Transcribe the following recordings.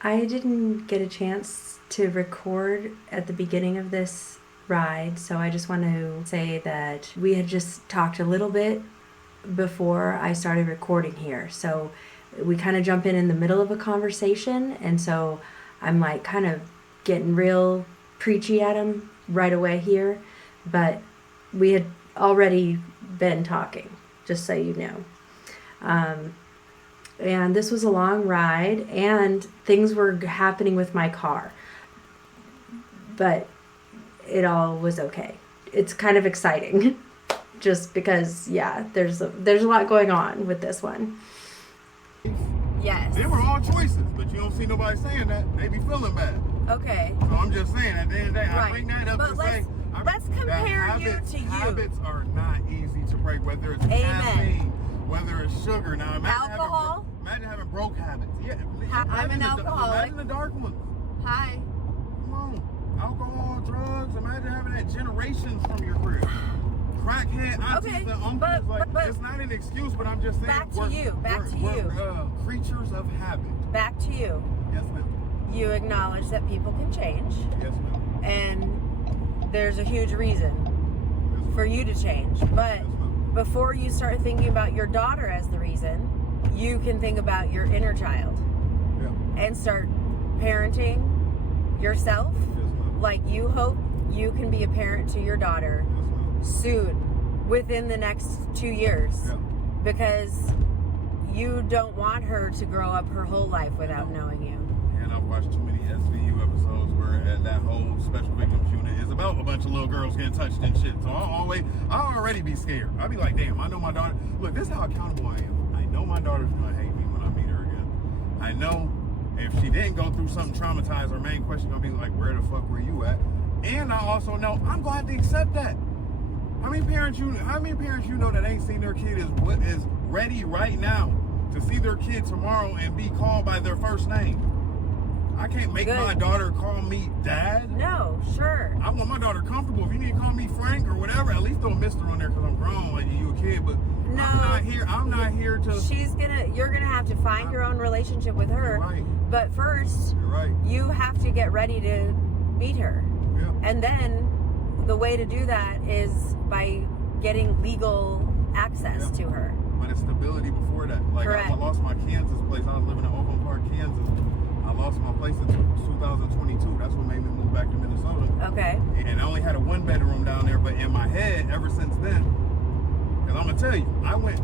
I didn't get a chance to record at the beginning of this ride, so I just want to say that we had just talked a little bit before I started recording here. So we kind of jump in the middle of a conversation, and so I'm like kind of getting real preachy at him right away here, but we had already been talking, just so you know. And this was a long ride, and things were happening with my car, but it all was okay. It's kind of exciting, just because, yeah, there's a lot going on with this one. Yes. They were all choices, but you don't see nobody saying that. They be feeling bad. Okay. So I'm just saying, at the end of the day, Right. I bring that up But to let's- say, let's compare you to you. Habits are not easy to break, whether it's Amen. caffeine, whether it's sugar. Now imagine Alcohol? Imagine having broke habits. Yeah, I'm an alcoholic. Imagine the dark ones. Hi. Come on, alcohol, drugs. Imagine having that generations from your career. Crackhead aunties Okay, and uncles. but It's not an excuse, but I'm just saying. Back to you. We're creatures of habit. Back to you. Yes, ma'am. You acknowledge that people can change, Yes, ma'am. and there's a huge reason Yes, ma'am. for you to change. But Yes, ma'am. before you start thinking about your daughter as the reason, you can think about your inner child Yeah. and start parenting yourself Yes, ma'am. like you hope you can be a parent to your daughter Yes, ma'am. soon, within the next 2 years, Yeah. because you don't want her to grow up her whole life without knowing you. And I've watched too many SVU episodes where that whole special victims unit is about a bunch of little girls getting touched and shit. So I'll already be scared. I'll be like, damn, I know my daughter. Look, this is how accountable I am. I know my daughter's gonna hate me when I meet her again. I know if she didn't go through something traumatized, her main question gonna be like, where the fuck were you at? And I also know I'm going to have to accept that. How many parents you know that ain't seen their kid is ready right now to see their kid tomorrow and be called by their first name? I can't make my daughter call me dad. No, sure. I want my daughter comfortable. If you need to call me Frank or whatever, at least throw Mr. on there because I'm grown, like you a kid. But No. I'm not here to. You're gonna have to find your own relationship with her. You're right. But first, You're right. you have to get ready to meet her. Yeah. And then the way to do that is by getting legal access to her. But it's stability before that. Like I lost my Kansas place. I was living in Oakland Park, Kansas. I lost my place in 2022. That's what made me move back to Minnesota. Okay. And I only had a 1-bedroom down there, but in my head, ever since then, because I'm gonna tell you, I went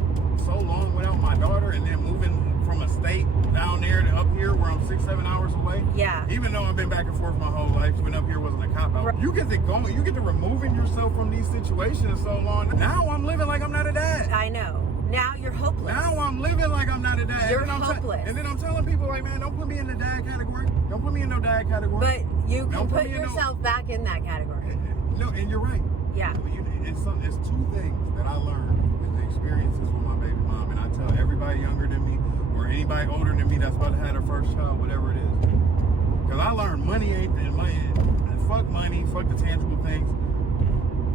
so long without my daughter, and then moving from a state down there to up here where I'm 6-7 hours away. Yeah. Even though I've been back and forth my whole life, even up here wasn't a cop out. Right. You get to removing yourself from these situations so long. Now I'm living like I'm not a dad. I know. Now you're hopeless. Now I'm living like I'm not a dad. You're and then hopeless. And then I'm telling people like, man, don't put me in the dad category. Don't put me in no dad category. But you can Don't put me in yourself back in that category. No, and you're right. Yeah. It's 2 things that I learned with the experiences with my baby mom, and I tell everybody younger than me or anybody older than me that's about to have their first child, whatever it is. Because I learned money ain't the money. Fuck money, fuck the tangible things.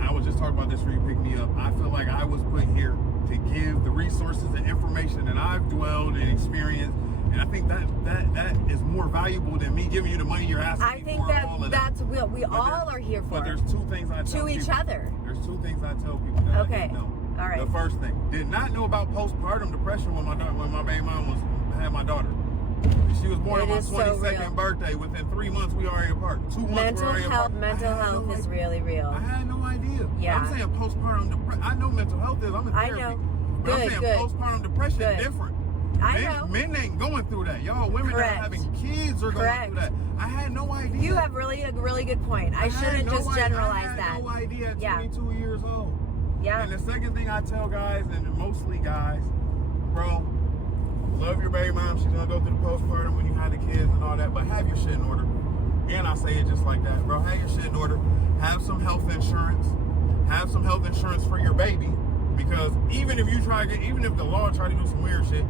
I was just talking about this where you picked me up. I feel like I was put here to give the resources and information that I've dwelled and experienced, and I think that is more valuable than me giving you the money you're asking I me think for. that's what we all are here for. But there's 2 things I tell to each people. other. There's 2 things I tell people that I didn't know. All right. The first thing, did not know about postpartum depression when my baby mom had my daughter. She was born on my 22nd birthday. Within 3 months, we already apart. 2 months, we already apart. Mental health is really real. I had no idea. Yeah. I'm saying postpartum depression. I know mental health is. I'm in therapy. I know. But I'm saying postpartum depression is different. I know. Men ain't going through that. Y'all women that are having kids are going through that. I had no idea. You have a really good point. I shouldn't just generalize that. I had no idea at 22 years old. Yeah. And the second thing I tell guys, and mostly guys, bro, love your baby mom. She's gonna go through the postpartum when you have the kids and all that, but have your shit in order. And I say it just like that, bro. Have your shit in order. Have some health insurance. Have some health insurance for your baby, because even if the law try to do some weird shit,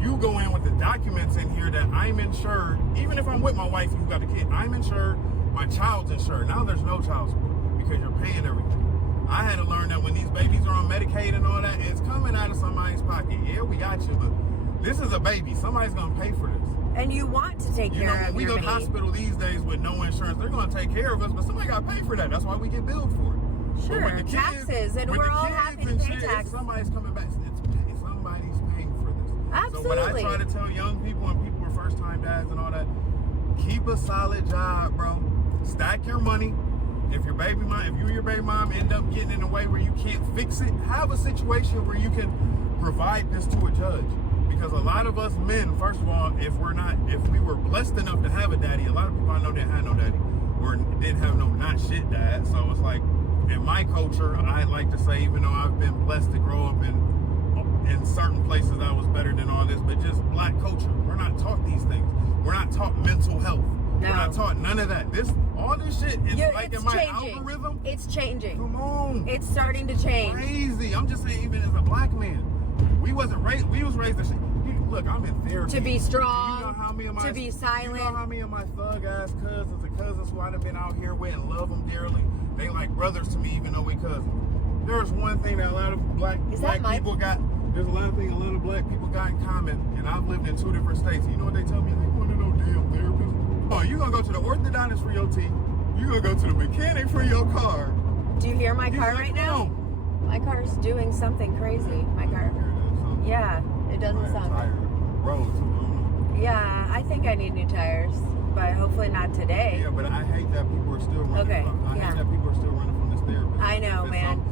you go in with the documents in here that I'm insured. Even if I'm with my wife who got the kid, I'm insured. My child's insured. Now there's no child support because you're paying everything. I had to learn that when these babies are on Medicaid and all that, it's coming out of somebody's pocket. Yeah, we got you, but this is a baby. Somebody's gonna pay for this. And you want to take You know, care when of we your go to mate. hospital these days with no insurance, they're going to take care of us, but somebody got to pay for that. That's why we get billed for it. Sure, But with the kids, taxes, and with we're the all kids happy to and pay shit, tax. somebody's coming back. Somebody's paying for this. Absolutely. So what I try to tell young people and people who are first-time dads and all that, keep a solid job, bro. Stack your money. If you and your baby mom end up getting in a way where you can't fix it, have a situation where you can provide this to a judge. Because a lot of us men, first of all, if we were blessed enough to have a daddy, a lot of people I know didn't have no daddy or didn't have no not shit dad. So it's like, in my culture, I like to say, even though I've been blessed to grow up in certain places I was better than all this, but just black culture, we're not taught these things. We're not taught mental health. No. We're not taught none of that. All this shit is like it's in my changing. algorithm. It's changing. Come on. It's starting to change. Crazy. I'm just saying, even as a black man, we was raised to shit. Look, I'm in therapy. To be strong, you know how many of my, to be silent. You know how many of my thug ass cousins and cousins who I've been out here with and love them dearly, they like brothers to me even though we cousins. There's one thing that a lot of black people got. There's a lot of things a lot of black people got in common, and I've lived in 2 different states. You know what they tell me? They want to know damn therapist. Oh, you gonna go to the orthodontist for your teeth. You gonna go to the mechanic for your car. Do you hear my car right now? My car's doing something crazy. My car. Yeah, it doesn't sound good. Roads. Yeah, I think I need new tires, but hopefully not today. Yeah, but I hate that people are still running. Okay, I hate that people are still running from this therapy. I know, man.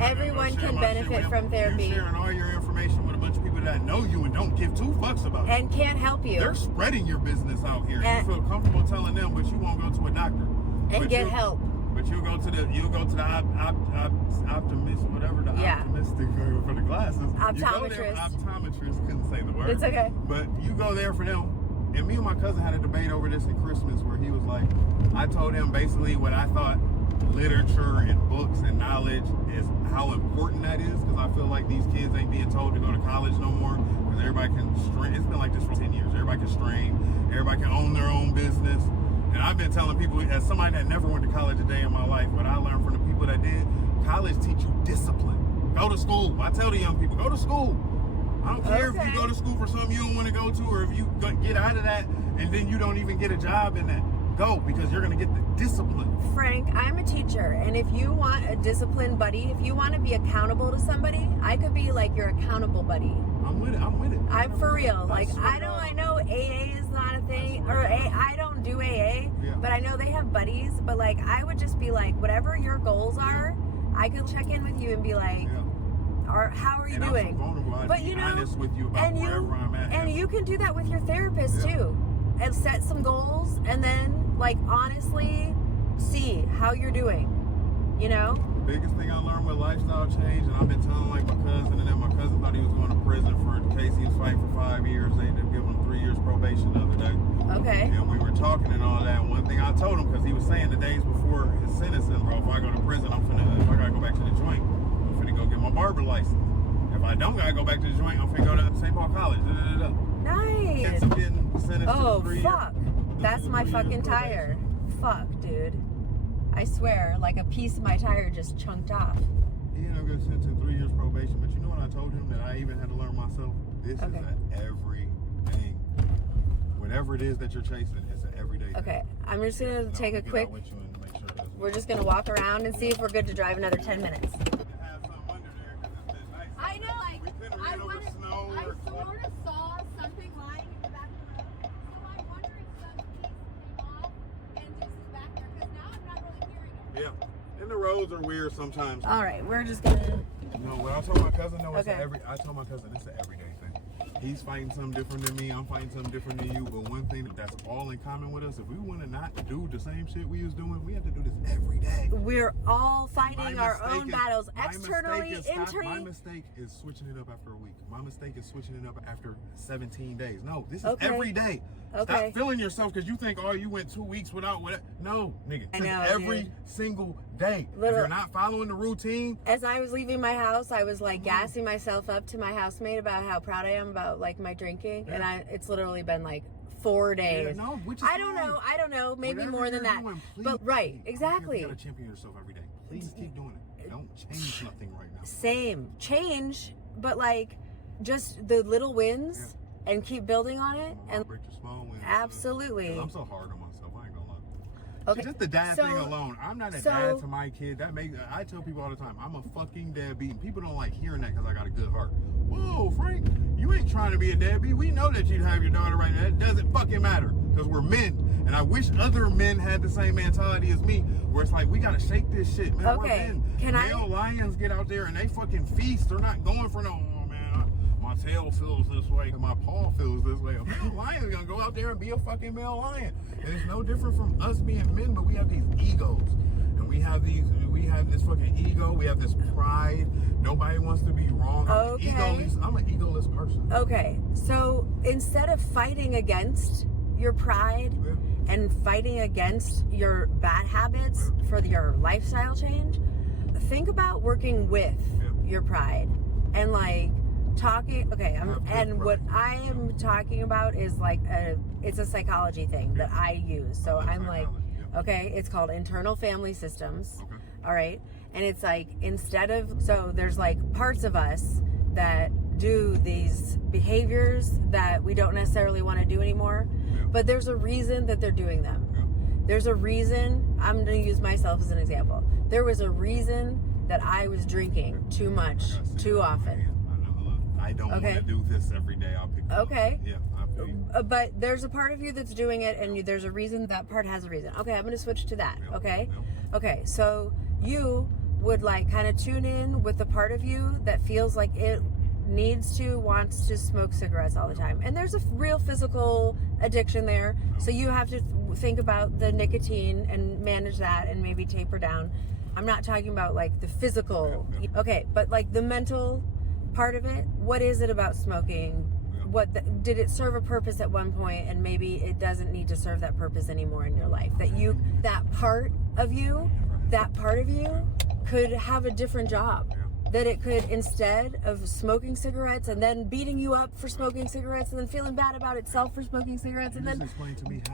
Everyone can benefit from therapy. You're sharing all your information with a bunch of people that know you and don't give 2 fucks about it. And can't help you. They're spreading your business out here. You feel comfortable telling them, but you won't go to a doctor. And get help. But you'll go to the optimist, whatever the optimistic for the glasses. Optometrist. You go there, optometrist, couldn't say the word. It's okay. But you go there for them. And me and my cousin had a debate over this in Christmas where he was like, I told him basically what I thought literature and books and knowledge is, how important that is, because I feel like these kids ain't being told to go to college no more, because everybody can strain. It's been like this for 10 years. Everybody can strain. Everybody can own their own business. And I've been telling people, as somebody that never went to college a day in my life, what I learned from the people that did, college teach you discipline. Go to school. I tell the young people, go to school. I don't care if you go to school for something you don't want to go to, or if you get out of that and then you don't even get a job in that. Go, because you're going to get the discipline. Frank, I'm a teacher, and if you want a disciplined buddy, if you want to be accountable to somebody, I could be like your accountable buddy. I'm with it. I'm for real. Like, I know AA is not a thing, or I don't do AA, but I know they have buddies, but like, I would just be like, whatever your goals are, I could check in with you and be like, or how are you doing? I'm so vulnerable. I'd but be you know, honest with you about wherever I'm at. And you can do that with your therapist too. And set some goals, and then like honestly see how you're doing, you know? The biggest thing I learned with lifestyle change, and I've been telling like my cousin, and then my cousin thought he was going to prison for the case he was fighting for 5 years. They ended up giving him 3 years probation the other day. Okay. And we were talking and all that. One thing I told him, because he was saying the days before his sentencing, bro, if I go to prison, if I gotta go back to the joint, I'm finna go get my barber license. If I don't gotta go back to the joint, I'm finna go to St. Paul College. Nice. Kids are getting sentenced to 3 years. Fuck. That's my fucking tire. Fuck, dude. I swear, like a piece of my tire just chunked off. He ended up getting sentenced to 3 years probation, but you know what I told him that I even had to learn myself? This is an everything. Whatever it is that you're chasing, it's an everyday thing. Okay, I'm just gonna take a quick. We're just gonna walk around and see if we're good to drive another 10 minutes. I know, I sort of saw something lying in the back of the road, so I'm wondering if some piece came off and just is back there, because now I'm not really hearing it. Yeah, and the roads are weird sometimes. All right, we're just gonna. No, what I told my cousin, I told my cousin it's an everyday thing. He's fighting something different than me. I'm fighting something different than you. But one thing that's all in common with us, if we want to not do the same shit we was doing, we have to do this every day. We're all fighting our own battles, externally, internally. My mistake is switching it up after a week. My mistake is switching it up after 17 days. No, this is every day. Stop feeling yourself because you think, oh, you went 2 weeks without what? No, nigga. I know, every single day. Literally. If you're not following the routine. As I was leaving my house, I was like gassing myself up to my housemate about how proud I am about like my drinking, and it's literally been like 4 days. Yeah, no, which is I don't know, maybe whatever more than that. Doing, please, but right, exactly. You gotta champion yourself every day. Please keep doing it. Don't change nothing right now. Same. Change, but like just the little wins and keep building on it. And break your small wins. absolutely. I'm so hard on myself. I ain't gonna lie. Okay. Just the dad So- thing alone. I'm not a dad to my kid. I tell people all the time, I'm a fucking deadbeat. And people don't like hearing that because I got a good heart. Whoa, Frank, you ain't trying to be a deadbeat. We know that you'd have your daughter right now. It doesn't fucking matter because we're men. And I wish other men had the same mentality as me, where it's like, we gotta shake this shit, man. Okay. We're men. Male lions get out there and they fucking feast. They're not going for no, oh man, my tail feels this way, my paw feels this way. A male lion's gonna go out there and be a fucking male lion. And it's no different from us being men, but we have these egos. And we have this fucking ego, we have this pride. Nobody wants to be wrong. I'm an egoless person. Okay, so instead of fighting against your pride and fighting against your bad habits for your lifestyle change, think about working with your pride and like talking. Okay, what I am talking about is like it's a psychology thing that I use. So I'm like, okay, it's called internal family systems. Okay. All right, and it's like so there's like parts of us that do these behaviors that we don't necessarily want to do anymore, but there's a reason that they're doing them. There's a reason. I'm going to use myself as an example. There was a reason that I was drinking too much, too often. I don't want to do this every day. I'll pick it up. Yeah, I feel you. But there's a part of you that's doing it, and there's a reason. That part has a reason. Okay, I'm going to switch to that. Okay, so you would like kind of tune in with the part of you that feels like it wants to smoke cigarettes all the time, and there's a real physical addiction there, so you have to think about the nicotine and manage that and maybe taper down. I'm not talking about like the physical, okay, but like the mental part of it. What is it about smoking? Did it serve a purpose at one point and maybe it doesn't need to serve that purpose anymore in your life? That part of you could have a different job. That it could, instead of smoking cigarettes and then beating you up for smoking cigarettes and then feeling bad about itself for smoking cigarettes and then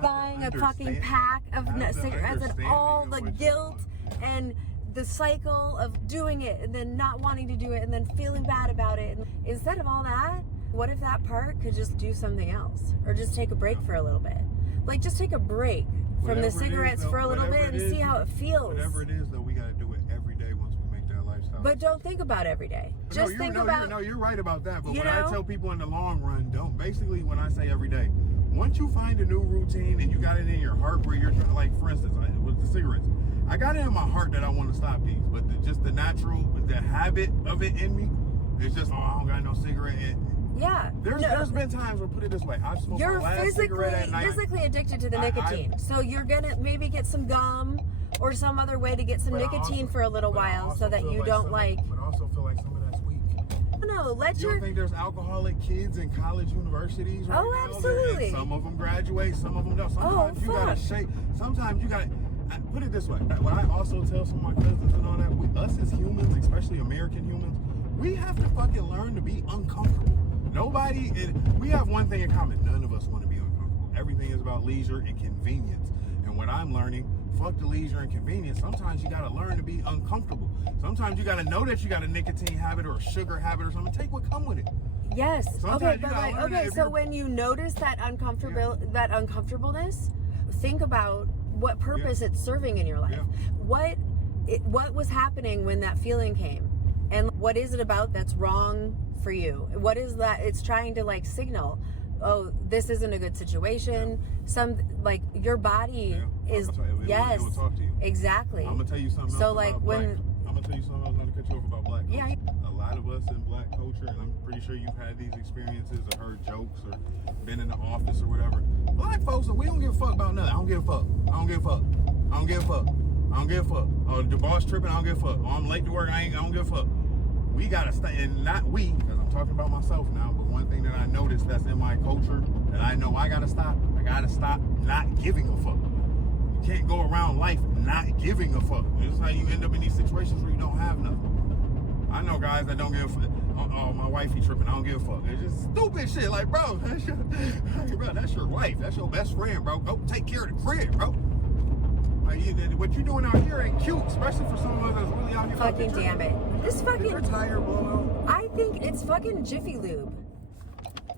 buying a fucking pack of cigarettes and all the guilt and the cycle of doing it and then not wanting to do it and then feeling bad about it. And instead of all that, what if that part could just do something else or just take a break for a little bit? Like just take a break from the cigarettes for a little bit and see how it feels. Whatever it is, though, we got to do it every day once we make that lifestyle. But don't think about every day. Just think about... No, you're right about that. But what I tell people in the long run, basically when I say every day, once you find a new routine and you got it in your heart where you're trying, like for instance, with the cigarettes, I got it in my heart that I want to stop these, but the habit of it in me, it's just, I don't got no cigarette. There's been times where, put it this way, I've smoked my last cigarette at night. You're physically addicted to the nicotine. So you're going to maybe get some gum or some other way to get some nicotine for a little while so that you don't like... But I also feel like some of that's weak. No, You don't think there's alcoholic kids in college universities right now? Absolutely. Some of them graduate, some of them don't. Sometimes you gotta shake. Sometimes you gotta... Put it this way. What I also tell some of my cousins and all that, us as humans, especially American humans, we have to fucking learn to be uncomfortable. We have one thing in common. None of us want to be uncomfortable. Everything is about leisure and convenience. And what I'm learning, fuck the leisure and convenience. Sometimes you got to learn to be uncomfortable. Sometimes you got to know that you got a nicotine habit or a sugar habit or something. Take what come with it. Yes. Sometimes So when you notice that uncomfortableness, think about what purpose it's serving in your life. What was happening when that feeling came? And what is it about that's wrong for you? What is that it's trying to like signal? Oh, this isn't a good situation. Your body is yes, exactly. I'm gonna tell you something. So like I'm gonna tell you something. I'm not gonna cut you off about black culture. A lot of us in black culture, and I'm pretty sure you've had these experiences or heard jokes or been in the office or whatever. Black folks, we don't give a fuck about nothing. I don't give a fuck. Oh, the boss tripping, I don't give a fuck. Oh, I'm late to work, I don't give a fuck. We gotta stay, and not we, because I'm talking about myself now, but one thing that I noticed that's in my culture that I know I gotta stop not giving a fuck. You can't go around life not giving a fuck. This is how you end up in these situations where you don't have nothing. I know guys that don't give a fuck. Oh, my wifey tripping, I don't give a fuck. It's just stupid shit, like, bro, that's your wife, that's your best friend, bro. Go take care of the crib, bro. Like, what you doing out here ain't cute, especially for some of us that's really out here. Fucking damn it. This fucking... Is your tire blown out? I think it's fucking Jiffy Lube.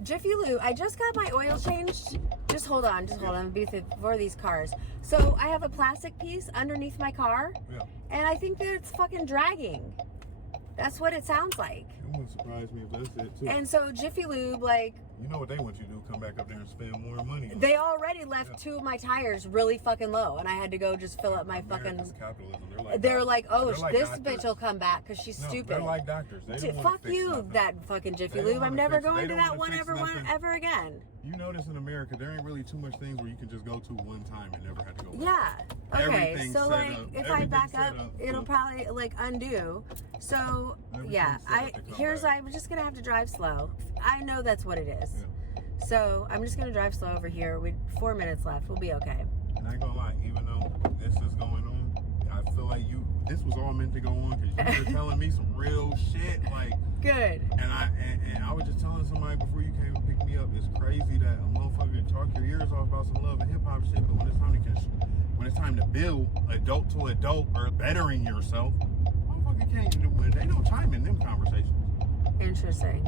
Jiffy Lube. I just got my oil changed. Just hold on. Before these cars. So I have a plastic piece underneath my car, and I think that it's fucking dragging. That's what it sounds like. It wouldn't surprise me if that's it too. And so Jiffy Lube, like, you know what they want you to do? Come back up there and spend more money. They already left 2 of my tires really fucking low, and I had to go just fill up my America's fucking. Capitalism. They're like, oh, like this doctors. bitch will come back because she's stupid. They're like doctors. They don't Fuck fix you, nothing. that fucking Jiffy They Lube. don't I'm wanna never fix- going they to don't that wanna fix one nothing. ever again. You notice in America, there ain't really too much things where you can just go to one time and never have to go back. Yeah. Okay. Everything's So set like, up. if I back Everything's set up, up. it'll probably like undo. So Everything's yeah, set up to come back. I'm just gonna have to drive slow. I know that's what it is. Yeah. So I'm just gonna drive slow over here. We 4 minutes left. We'll be okay. And I ain't gonna lie, even though this is going on, I feel like this was all meant to go on because you were telling me some real shit, like. Good. And I was just telling somebody before you came and picked me up, it's crazy that a motherfucker can talk your ears off about some love and hip hop shit, but when it's time to build adult to adult or bettering yourself, motherfucker can't do it. They don't chime in them conversations. Interesting.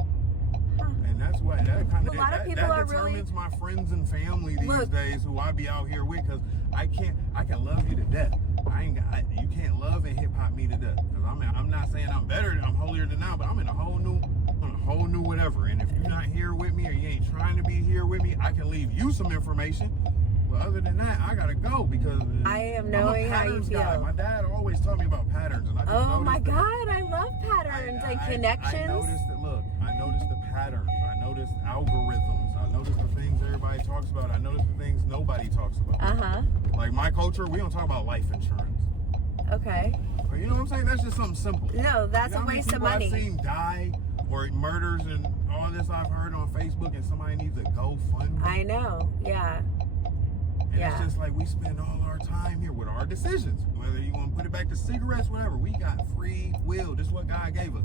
And that's why that kind of A lot of people that are determines my friends and family these Look. days who I be out here with, because I can love you to death. You can't love and hip hop me to death. Because I'm not saying I'm better, I'm holier than thou, but I'm in a whole new whatever. And if you're not here with me or you ain't trying to be here with me, I can leave you some information. But other than that, I gotta go because I am knowing how you feel. Guy. My dad always taught me about patterns, and I just Oh my noticed that- God, I love patterns and connections. I noticed that. Look, I noticed the patterns. I noticed algorithms. I noticed the things everybody talks about. I noticed the things nobody talks about. Like my culture, we don't talk about life insurance. Okay. But you know what I'm saying? That's just something simple. No, that's You know a how many waste of people money. I've seen die or murders and all this I've heard on Facebook, and somebody needs a GoFundMe. I know. Yeah. And it's just like we spend all our time here with our decisions. Whether you want to put it back to cigarettes, whatever. We got free will. This is what God gave us.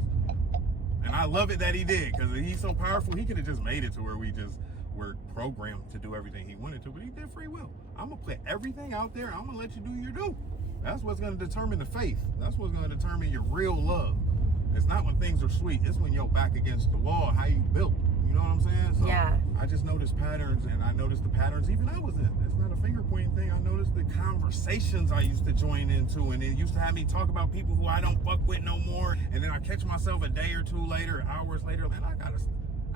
And I love it that he did, because he's so powerful. He could have just made it to where we just were programmed to do everything he wanted to, but he did free will. I'm going to put everything out there. I'm going to let you do your do. That's what's going to determine the faith. That's what's going to determine your real love. It's not when things are sweet. It's when you're back against the wall, how you built. You know what I'm saying? So Yeah. I just noticed patterns, and I noticed the patterns even I was in. It's not a finger pointing thing. I noticed the conversations I used to join into, and it used to have me talk about people who I don't fuck with no more. And then I catch myself a day or two later, hours later, man, I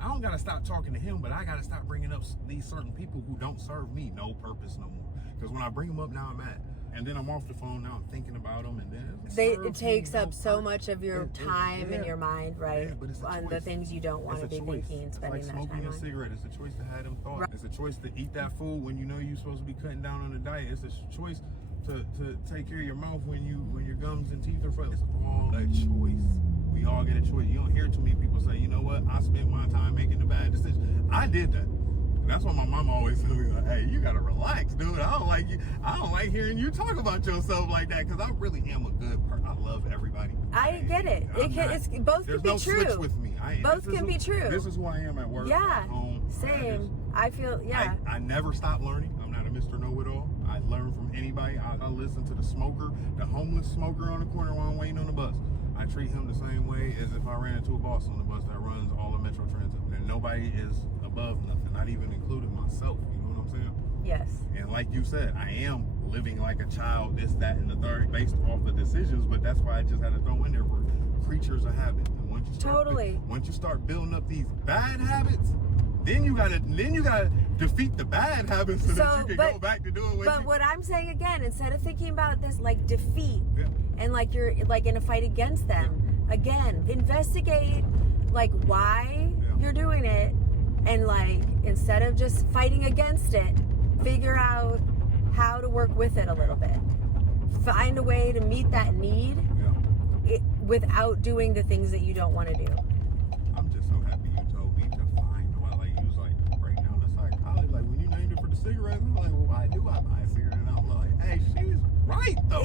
don't gotta stop talking to him, but I gotta stop bringing up these certain people who don't serve me no purpose no more. Because when I bring them up, now I'm mad. And then I'm off the phone, now I'm thinking about them, and then It takes up so much of your time and your mind, right? Yeah, but it's a on choice. the things you don't want to It's a be choice. thinking and spending it's that like smoking time a on. cigarette. It's a choice to have them thoughts. Right. It's a choice to eat that food when you know you're supposed to be cutting down on the diet. It's a choice to take care of your mouth when your gums and teeth are full. It's all a choice. We all get a choice. You don't hear too many people say, you know what, I spent my time making the bad decision. I did that. And that's why my mom always told me, like, hey, you gotta relax, dude. I don't like hearing you talk about yourself like that, because I really am a good person. I love everybody. I get it. It's both can There's be no true. switch with me. Both can be true. This is who I am at work. Yeah. At home. Same. I feel. Yeah. I never stop learning. I'm not a Mr. Know-It-All. I learn from anybody. I listen to the smoker, the homeless smoker on the corner while I'm waiting on the bus. I treat him the same way as if I ran into a boss on the bus that runs all of Metro Transit. And nobody is above nothing, not even including myself. You know what I'm saying? Yes. And like you said, I am living like a child, this, that, and the third, based off the decisions. But that's why I just had to throw in there, we're creatures of habit. And once you start building up these bad habits, then you gotta defeat the bad habits so that you can go back to doing what I'm saying again, instead of thinking about this like defeat and like you're like in a fight against them, again, investigate like why you're doing it, and like instead of just fighting against it, figure out how to work with it a little bit. Find a way to meet that need without doing the things that you don't want to do. I'm just so happy you told me to find one. Like you was like breaking down the psychology. Like when you named it for the cigarettes, I'm like, well, why do I buy a cigarette? And I'm like, hey, she's right though.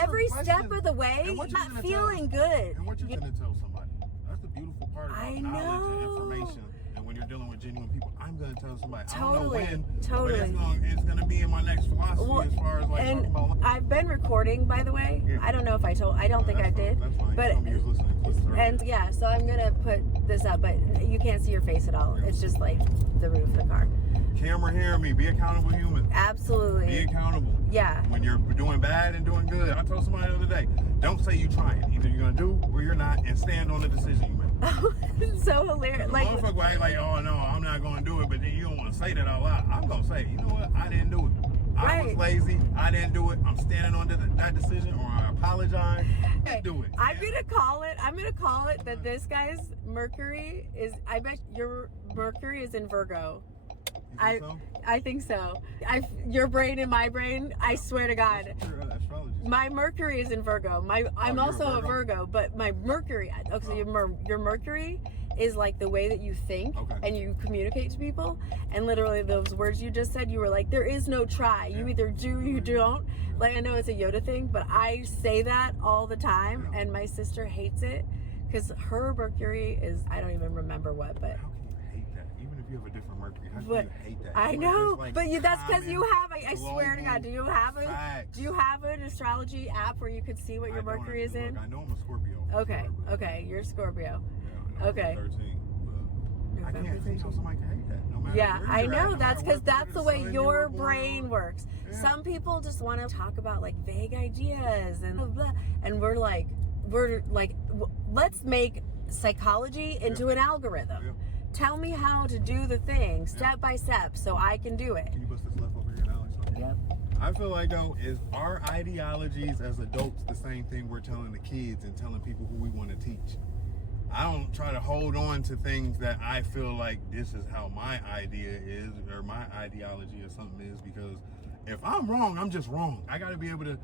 Every step of the way, not feeling good. And what you're gonna tell somebody? That's the beautiful part about knowledge and information. And when you're dealing with genuine people, I'm gonna tell somebody. Totally. I don't know when, Totally. but it's gonna be in my next philosophy as far as like talking about. I've been recording, by the way. Yeah. I don't know if I don't think I did. That's fine. But you told me you was listening. And yeah, so I'm gonna put this up, but you can't see your face at all. It's just like the roof of the car. Camera hearing me. Be accountable human. Absolutely. Be accountable. Yeah. When you're doing bad and doing good. I told somebody the other day, don't say you trying. Either you're gonna do or you're not, and stand on the decision you make. It's so hilarious. Like, motherfucker act like, oh no, I'm not gonna do it, but then you don't want to say that out loud. I'm gonna say, you know what? I didn't do it. I was lazy. I didn't do it. I'm standing on that decision, or I apologize. I do it. I'm gonna call it that this guy's Mercury is. I bet your Mercury is in Virgo. I think so. Your brain and my brain. I swear to God. Astrology. My Mercury is in Virgo. I'm also a Virgo, but my Mercury. Okay, so your Mercury is like the way that you think and you communicate to people. And literally those words you just said, you were like, there is no try. You either do or you don't. Like, I know it's a Yoda thing, but I say that all the time, and my sister hates it because her Mercury is, I don't even remember what, but. How can you hate that? Even if you have a different Mercury, how can you hate that? I know, like, but that's because you have. I swear to God, do you have an astrology app where you could see what your Mercury is in? Look, I know I'm a Scorpio. Okay, you're a Scorpio. Yeah, okay. 13, but I can't see how somebody can hate that. No matter where I you're know. at, That's because that's the way your brain brain works. Yeah. Some people just want to talk about like vague ideas and blah, blah, and we're like, let's make psychology into an algorithm. Yeah. Tell me how to do the thing step by step so I can do it. Can you bust this left over here now? Yep. I feel like, though, is our ideologies as adults the same thing we're telling the kids and telling people who we want to teach? I don't try to hold on to things that I feel like this is how my idea is or my ideology or something is, because if I'm wrong, I'm just wrong. I got to be able to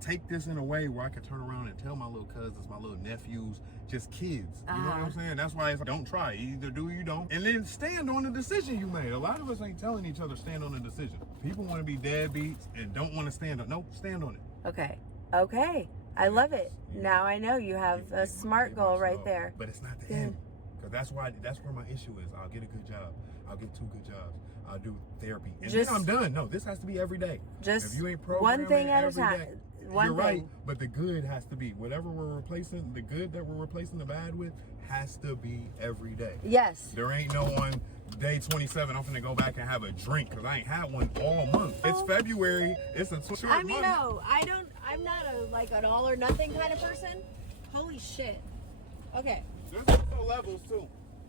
take this in a way where I can turn around and tell my little cousins, my little nephews, just kids. You know what I'm saying? That's why it's don't try. You either do or you don't. And then stand on the decision you made. A lot of us ain't telling each other stand on the decision. People want to be deadbeats and don't want to stand on. No, stand on it. Okay. I love it. Now I know you have a SMART goal right there. But it's not the end. Because that's where my issue is. I'll get a good job. I'll get 2 good jobs. I'll do therapy. And then I'm done. No, this has to be every day. Just if you ain't one thing at a every time. day, You're right, but the good has to be. Whatever we're replacing, the good that we're replacing the bad with has to be every day. Yes. There ain't no one, day 27, I'm finna go back and have a drink because I ain't had one all month. It's February. It's a short month. No, I'm not an all or nothing kind of person. Holy shit. Okay. There's also levels too.